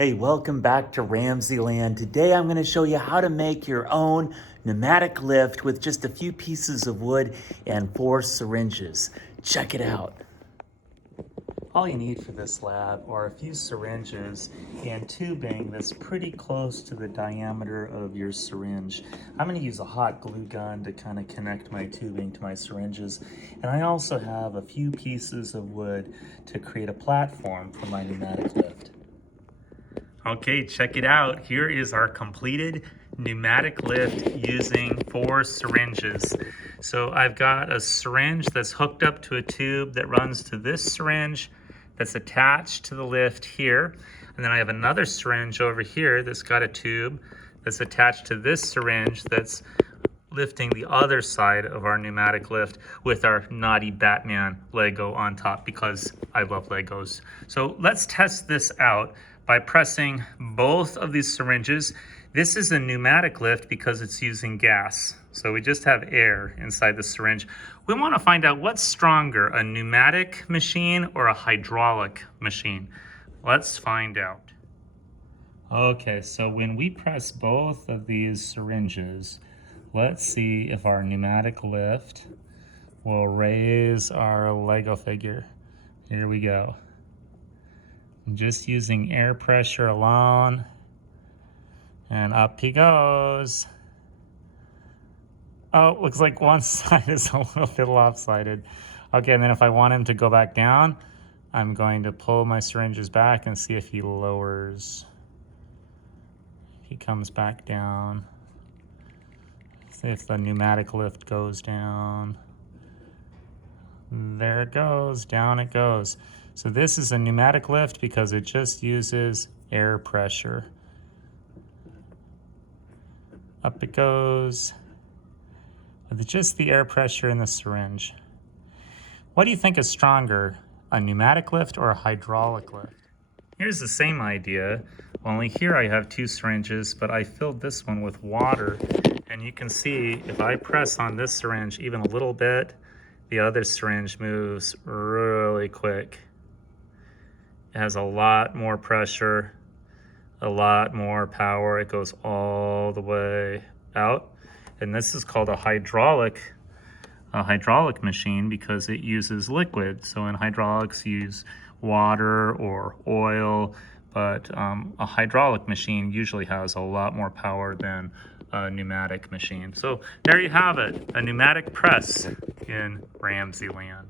Hey, welcome back to RamZland. Today I'm going to show you how to make your own pneumatic lift with just a few pieces of wood and 4 syringes. Check it out. All you need for this lab are a few syringes and tubing that's pretty close to the diameter of your syringe. I'm going to use a hot glue gun to kind of connect my tubing to my syringes. And I also have a few pieces of wood to create a platform for my pneumatic lift. Okay, check it out. Here is our completed pneumatic lift using 4 syringes. So I've got a syringe that's hooked up to a tube that runs to this syringe that's attached to the lift here. And then I have another syringe over here that's got a tube that's attached to this syringe that's lifting the other side of our pneumatic lift with our naughty Batman Lego on top because I love Legos. So let's test this out by pressing both of these syringes. This is a pneumatic lift because it's using gas. So we just have air inside the syringe. We want to find out what's stronger, a pneumatic machine or a hydraulic machine. Let's find out. Okay, so when we press both of these syringes, let's see if our pneumatic lift will raise our Lego figure. Here we go. Just using air pressure alone, and up he goes. Oh, looks like one side is a little bit lopsided. Okay, and then if I want him to go back down, I'm going to pull my syringes back and see if he lowers. He comes back down. See if the pneumatic lift goes down. There it goes, down it goes. So this is a pneumatic lift because it just uses air pressure. Up it goes with just the air pressure in the syringe. What do you think is stronger, a pneumatic lift or a hydraulic lift? Here's the same idea, only here I have 2 syringes, but I filled this one with water. And you can see if I press on this syringe even a little bit, the other syringe moves really quick. It has a lot more pressure, a lot more power. It goes all the way out. And this is called a hydraulic machine because it uses liquid. So in hydraulics, you use water or oil, but a hydraulic machine usually has a lot more power than a pneumatic machine. So there you have it, a pneumatic press in RamZland.